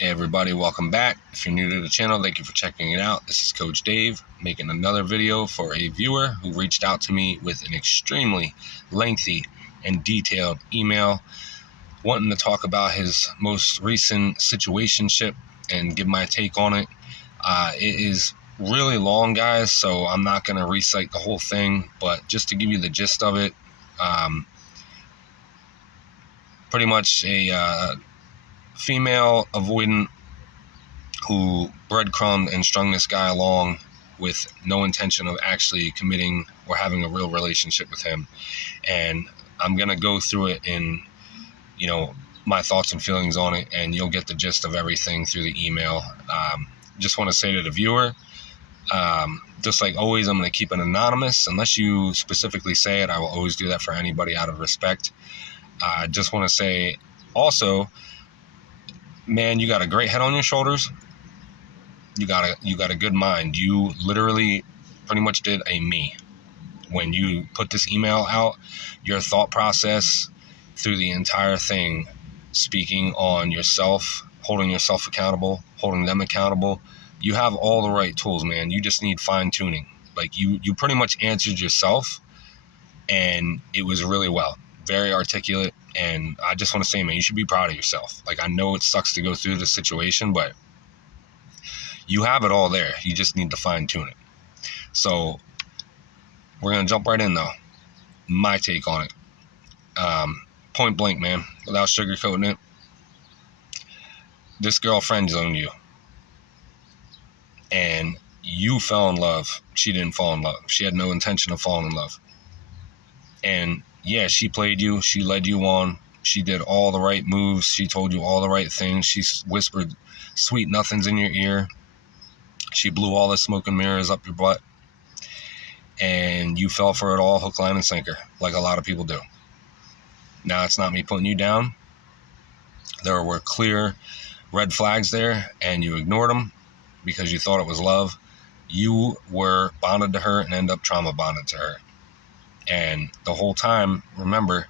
Hey everybody, welcome back. If you're new to the channel, thank you for checking it out. This is Coach Dave making another video for a viewer who reached out to me with an extremely lengthy and detailed email wanting to talk about his most recent situationship and give my take on it. It is really long, guys, so I'm not going to recite the whole thing, but just to give you the gist of it, pretty much a female avoidant who breadcrumbed and strung this guy along with no intention of actually committing or having a real relationship with him. And I'm going to go through it in, my thoughts and feelings on it, and you'll get the gist of everything through the email. Just want to say to the viewer, just like always, I'm going to keep it anonymous. Unless you specifically say it, I will always do that for anybody out of respect. I just want to say also, man, you got a great head on your shoulders. You got a good mind. You literally pretty much did a me. When you put this email out, your thought process through the entire thing, speaking on yourself, holding yourself accountable, holding them accountable, you have all the right tools, man. You just need fine tuning. Like you pretty much answered yourself, and it was really well, very articulate. And I just want to say, man, you should be proud of yourself. Like, I know it sucks to go through this situation, but you have it all there. You just need to fine tune it. So we're going to jump right in, though. My take on it. Point blank, man, without sugarcoating it. This girl friend zoned you. And you fell in love. She didn't fall in love. She had no intention of falling in love. And yeah, she played you. She led you on. She did all the right moves. She told you all the right things. She whispered sweet nothings in your ear. She blew all the smoke and mirrors up your butt. And you fell for it all, hook, line, and sinker, like a lot of people do. Now, it's not me putting you down. There were clear red flags there, and you ignored them because you thought it was love. You were bonded to her and end up trauma bonded to her. And the whole time, remember,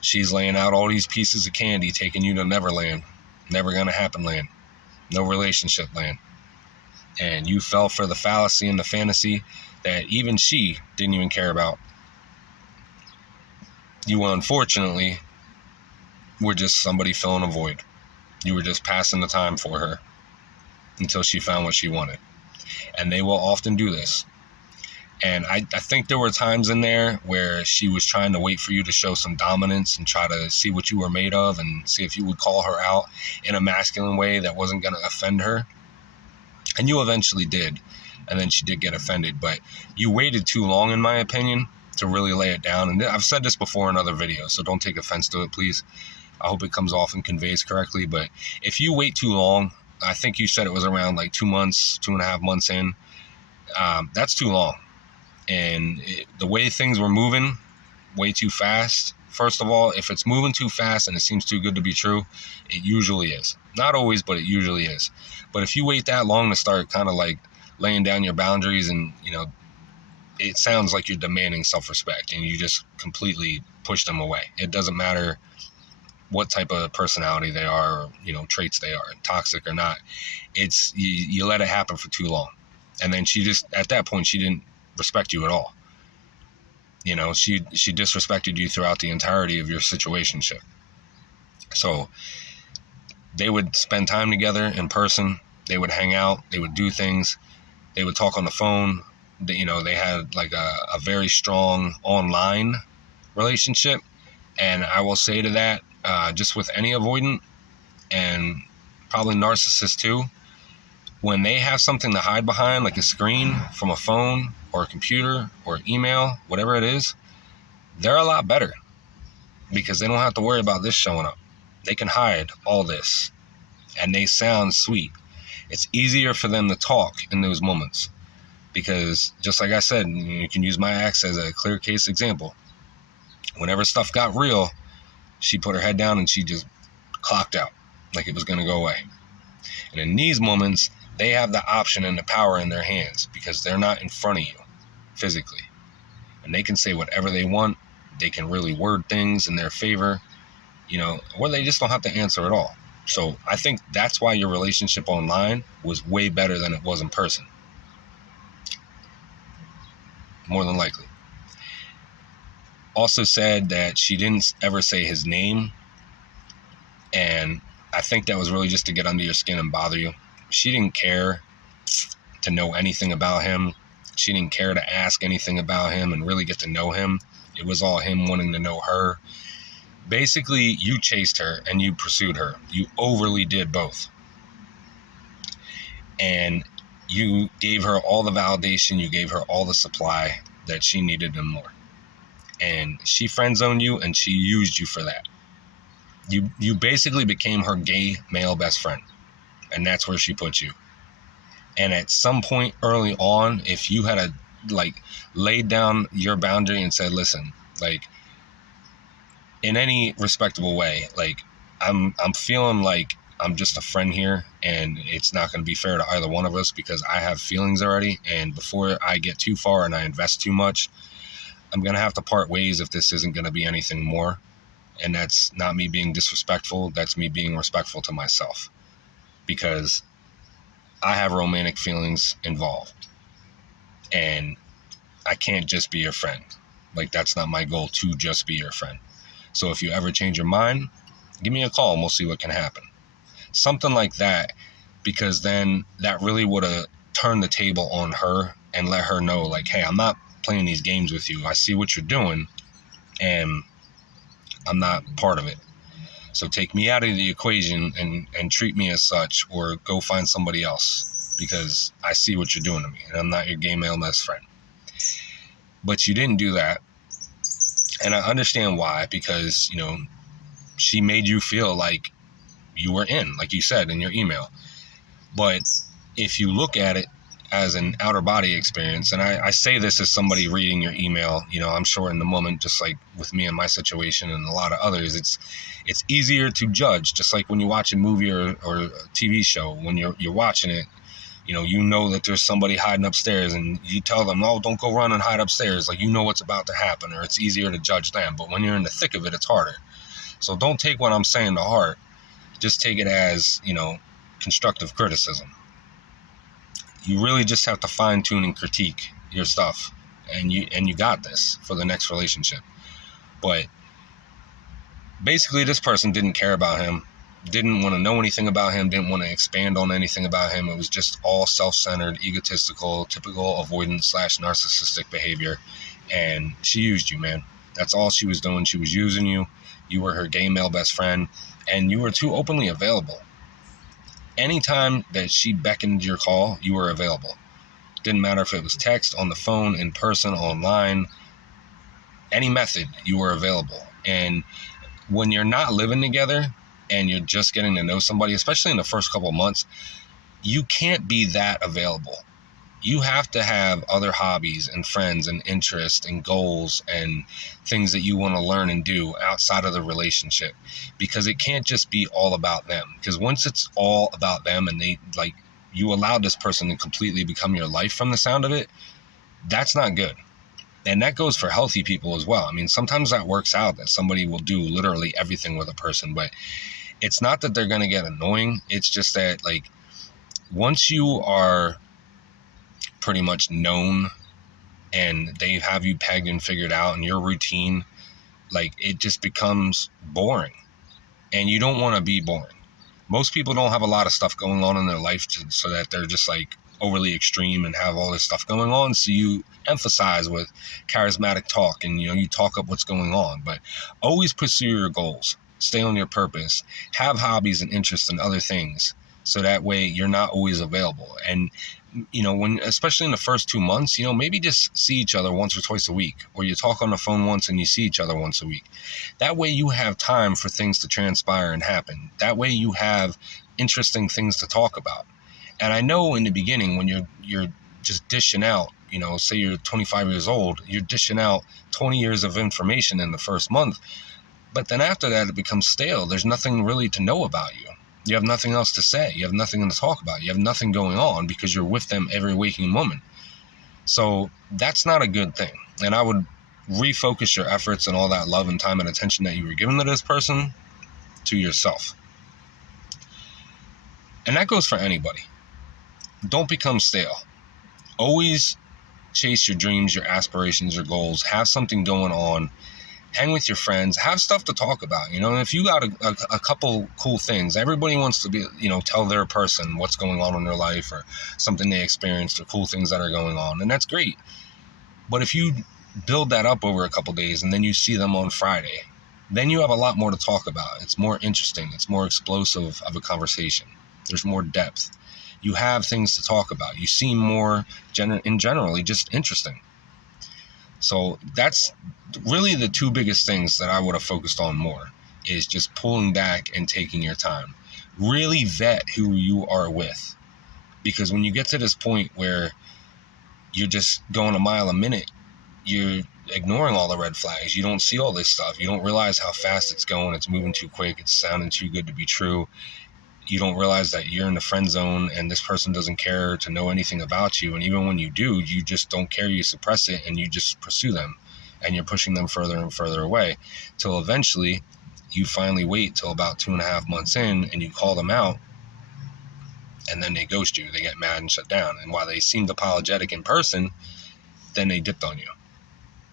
she's laying out all these pieces of candy, taking you to Neverland. Never gonna happen land. No relationship land. And you fell for the fallacy and the fantasy that even she didn't even care about. You, unfortunately, were just somebody filling a void. You were just passing the time for her until she found what she wanted. And they will often do this. And I think there were times in there where she was trying to wait for you to show some dominance and try to see what you were made of and see if you would call her out in a masculine way that wasn't going to offend her. And you eventually did. And then she did get offended. But you waited too long, in my opinion, to really lay it down. And I've said this before in other videos, so don't take offense to it, please. I hope it comes off and conveys correctly. But if you wait too long, I think you said it was around like 2 months, 2.5 months in. That's too long. And the way things were moving way too fast, first of all, if it's moving too fast and it seems too good to be true, it usually is. Not always, but it usually is. But if you wait that long to start kind of like laying down your boundaries and, it sounds like you're demanding self-respect and you just completely push them away. It doesn't matter what type of personality they are or, traits they are, toxic or not. It's you let it happen for too long. And then she just, at that point, she didn't respect you at all. She disrespected you throughout the entirety of your situationship. So they would spend time together in person. They would hang out. They would do things. They would talk on the phone. They had like a very strong online relationship. And I will say to that, just with any avoidant and probably narcissist too, when they have something to hide behind, like a screen from a phone or a computer or email, whatever it is, they're a lot better because they don't have to worry about this showing up. They can hide all this and they sound sweet. It's easier for them to talk in those moments because, just like I said, you can use my ex as a clear case example. Whenever stuff got real, she put her head down and she just clocked out like it was going to go away. And in these moments, they have the option and the power in their hands because they're not in front of you physically. And they can say whatever they want. They can really word things in their favor, or they just don't have to answer at all. So I think that's why your relationship online was way better than it was in person. More than likely. Also said that she didn't ever say his name. And I think that was really just to get under your skin and bother you. She didn't care to know anything about him. She didn't care to ask anything about him and really get to know him. It was all him wanting to know her. Basically, you chased her and you pursued her. You overly did both. And you gave her all the validation, you gave her all the supply that she needed and more. And she friend-zoned you and she used you for that. You basically became her gay male best friend. And that's where she put you. And at some point early on, if you had laid down your boundary and said, listen, in any respectable way, I'm feeling like I'm just a friend here, and it's not going to be fair to either one of us because I have feelings already, and before I get too far and I invest too much, I'm going to have to part ways if this isn't going to be anything more. And that's not me being disrespectful, that's me being respectful to myself, because I have romantic feelings involved, and I can't just be your friend. That's not my goal, to just be your friend. So if you ever change your mind, give me a call and we'll see what can happen. Something like that, because then that really would have turned the table on her and let her know, hey, I'm not playing these games with you. I see what you're doing and I'm not part of it. So take me out of the equation and treat me as such, or go find somebody else, because I see what you're doing to me and I'm not your gay male best friend. But you didn't do that. And I understand why, because, she made you feel like you were in, like you said in your email. But if you look at it as an outer body experience, and I say this as somebody reading your email, I'm sure in the moment, just like with me and my situation and a lot of others, it's easier to judge, just like when you watch a movie or a TV show. When you're watching it, you know that there's somebody hiding upstairs, and you tell them, "Oh, don't go run and hide upstairs." What's about to happen, or it's easier to judge them. But when you're in the thick of it, it's harder. So don't take what I'm saying to heart. Just take it as, constructive criticism. You really just have to fine tune and critique your stuff, and you got this for the next relationship. But basically, this person didn't care about him. Didn't want to know anything about him, didn't want to expand on anything about him. It was just all self-centered, egotistical, typical avoidant / narcissistic behavior. And she used you, man. That's all she was doing. She was using you. You were her gay male best friend, and you were too openly available. Anytime that she beckoned your call, you were available. Didn't matter if it was text, on the phone, in person, online, any method, you were available. And when you're not living together, and you're just getting to know somebody, especially in the first couple of months, you can't be that available. You have to have other hobbies and friends and interests and goals and things that you want to learn and do outside of the relationship, because it can't just be all about them. Because once it's all about them and you allowed this person to completely become your life from the sound of it, that's not good. And that goes for healthy people as well. I mean, sometimes that works out, that somebody will do literally everything with a person, but it's not that they're going to get annoying. It's just that, once you are pretty much known and they have you pegged and figured out and your routine, it just becomes boring. And you don't want to be boring. Most people don't have a lot of stuff going on in their life so that they're just overly extreme and have all this stuff going on. So you emphasize with charismatic talk and, you talk up what's going on. But always pursue your goals. Stay on your purpose. Have hobbies and interests in other things. So that way you're not always available. And, when, especially in the first 2 months, maybe just see each other once or twice a week, or you talk on the phone once and you see each other once a week. That way you have time for things to transpire and happen. That way you have interesting things to talk about. And I know in the beginning when you're just dishing out, say you're 25 years old, you're dishing out 20 years of information in the first month. But then after that, it becomes stale. There's nothing really to know about you. You have nothing else to say. You have nothing to talk about. You have nothing going on because you're with them every waking moment. So that's not a good thing. And I would refocus your efforts and all that love and time and attention that you were giving to this person to yourself. And that goes for anybody. Don't become stale. Always chase your dreams, your aspirations, your goals. Have something going on. Hang with your friends. Have stuff to talk about. You know, and if you got a couple cool things, everybody wants to be, you know, tell their person what's going on in their life or something they experienced or cool things that are going on. And that's great. But if you build that up over a couple days and then you see them on Friday, then you have a lot more to talk about. It's more interesting. It's more explosive of a conversation. There's more depth. You have things to talk about. You seem more generally just interesting. So that's really the two biggest things that I would have focused on more, is just pulling back and taking your time. Really vet who you are with. Because when you get to this point where you're just going a mile a minute, you're ignoring all the red flags. You don't see all this stuff. You don't realize how fast it's going. It's moving too quick. It's sounding too good to be true. You don't realize that you're in the friend zone and this person doesn't care to know anything about you. And even when you do, you just don't care. You suppress it and you just pursue them, and you're pushing them further and further away till eventually you finally wait till about 2.5 months in and you call them out, and then they ghost you. They get mad and shut down. And while they seemed apologetic in person, then they dipped on you.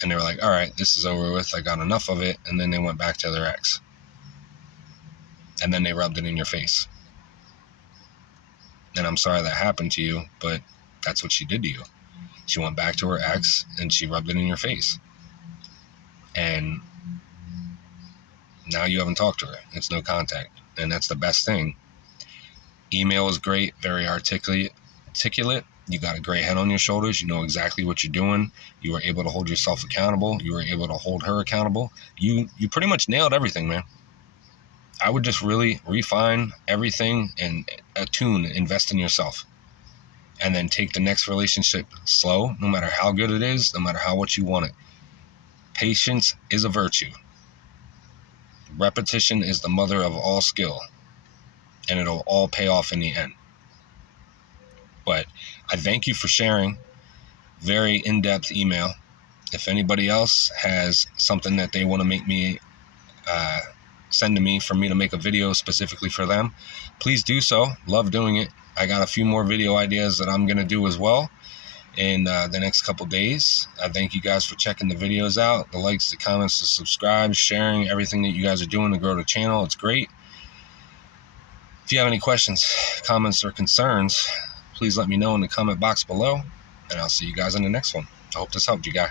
And they were like, all right, this is over with. I got enough of it. And then they went back to their ex. And then they rubbed it in your face. And I'm sorry that happened to you, but that's what she did to you. She went back to her ex and she rubbed it in your face. And now you haven't talked to her. It's no contact. And that's the best thing. Email is great, very articulate. You got a great head on your shoulders. You know exactly what you're doing. You were able to hold yourself accountable. You were able to hold her accountable. You pretty much nailed everything, man. I would just really refine everything and invest in yourself. And then take the next relationship slow, no matter how good it is, no matter how much you want it. Patience is a virtue. Repetition is the mother of all skill. And it'll all pay off in the end. But I thank you for sharing. Very in-depth email. If anybody else has something that they want to make me send to me for me to make a video specifically for them, please do so. Love doing it. I got a few more video ideas that I'm going to do as well in the next couple days. I thank you guys for checking the videos out. The likes, the comments, the subscribes, sharing, everything that you guys are doing to grow the channel. It's great. If you have any questions, comments, or concerns, please let me know in the comment box below, and I'll see you guys in the next one. I hope this helped you guys.